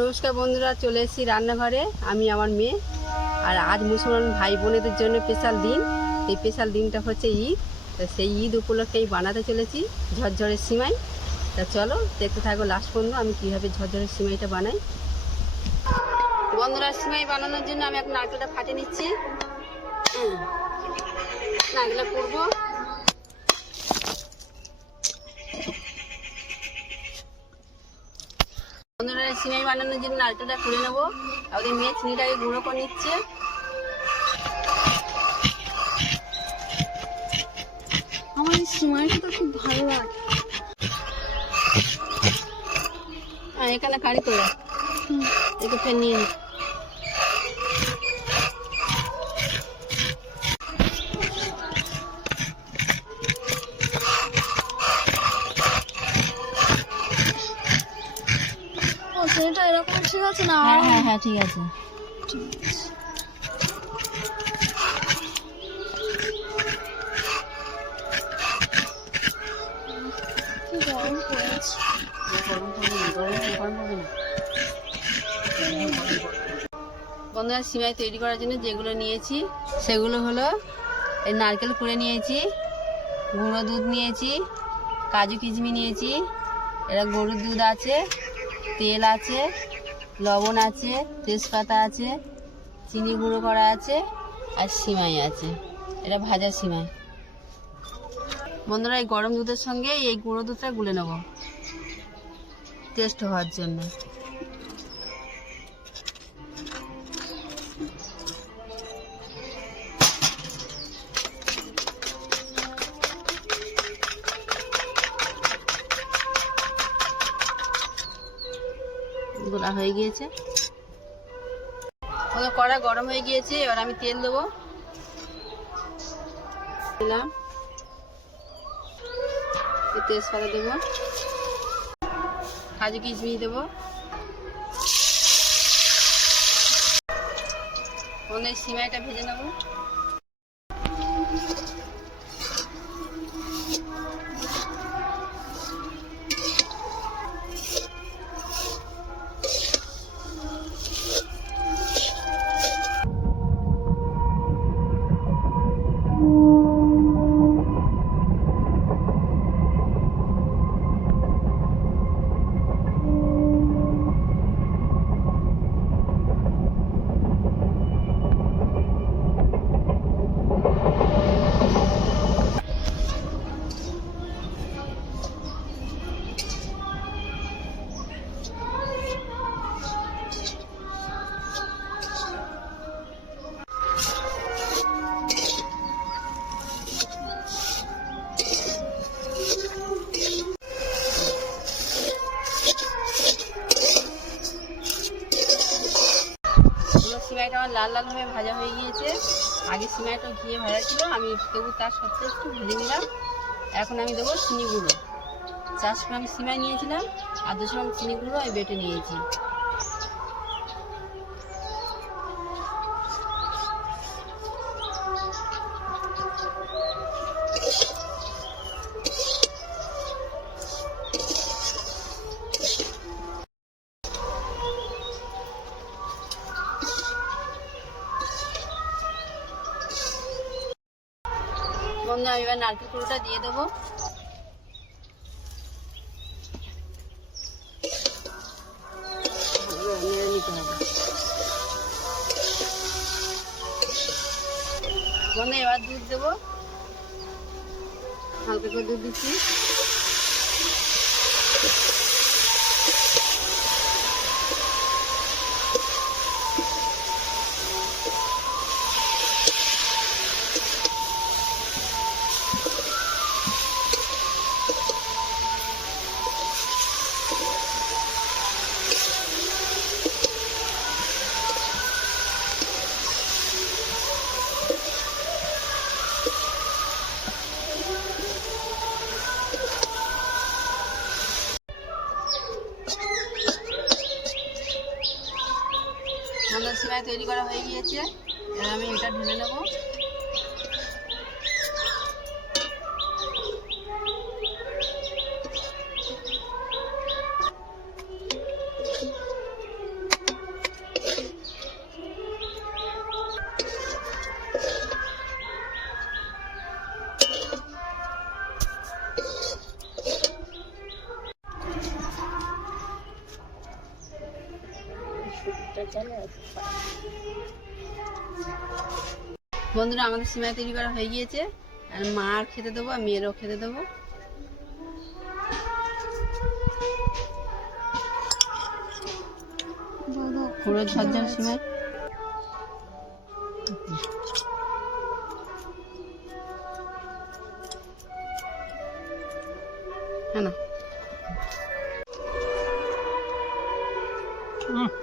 নমস্কার বন্ধুরা, চলে এসেছি রান্নাঘরে। আমি আমার মেয়ে আর আজ মুসলমান ভাই বোনেদের জন্য স্পেশাল দিন। এই স্পেশাল দিনটা হচ্ছে ঈদ। তো সেই ঈদ উপলক্ষেই বানাতে চলেছি ঝরঝরের সিমাই। তা চলো, দেখতে থাকো লাস্ট পর্যন্ত আমি কীভাবে ঝরঝরের সিমাইটা বানাই। বন্ধুরা, সিমাই বানানোর জন্য আমি এখন নারকেলটা ফাটে নিচ্ছি। নারকেলটা করব। সিমাই বানানোর জন্য নারকেলটা খুলে নেব। ওদের মেয়ে চিনিটাকে গুঁড়ো করে নিচ্ছে। আমার সিমাইটা তো খুব ভালো লাগে। হ্যাঁ এখানে কারি করে। একটু ফের নিয়ে নি। সেটা এরকম ঠিক আছে না? হ্যাঁ হ্যাঁ হ্যাঁ ঠিক আছে। বন্ধুরা সিমাই তৈরি করার জন্য যেগুলো নিয়েছি সেগুলো হলো এই নারকেল কুড়ে নিয়েছি গুঁড়ো দুধ নিয়েছি কাজু কিশমি নিয়েছি এটা গরুর দুধ আছে। তেল আছে, লবণ আছে, তেজপাতা আছে, চিনি গুঁড়ো করা আছে আর সিমাই আছে। এটা ভাজা সিমাই। বন্ধুরা, এই গরম দুধের সঙ্গে এই গুঁড়ো দুধটা গুলে নেব। টেস্ট হওয়ার জন্য। গোলা হয়ে গিয়েছে। ওদের কড়া গরম হয়ে গিয়েছে, এবার আমি তেল দেবো। দিলাম। তেজপাতা দেবো। কাজু কিশমিশ দেবো। ওদের সিমাইটা ভেজে নেব। সিমাইটা আমার লাল লাল হয়ে ভাজা হয়ে গিয়েছে। আগে সিমাইটা ঘিয়ে ভাজা ছিল, আমি তবু তার সত্যি একটু ভেজে নিলাম। এখন আমি দেবো চিনি গুঁড়ো চারশো গ্রাম সিমাই নিয়েছিলাম আর দুশো চিনি গুঁড়ো আমি বেটে নিয়েছি। বন্ধু আমি এবার নারকেল কুড়োটা দিয়ে দেবো। বন্ধু এবার দুধ দেবো। হালকা করে দুধ দিচ্ছি। সিমাই তৈরি করা হয়ে গিয়েছে। এবার আমি এটা ঢেলে নেব। বন্ধুরা, আমাদের সিমাই তৈরি করা হয়ে গিয়েছে। আর মার খেতে দেবো, আর মেয়েরও খেতে দেবো। সিমাই। হ্যাঁ না।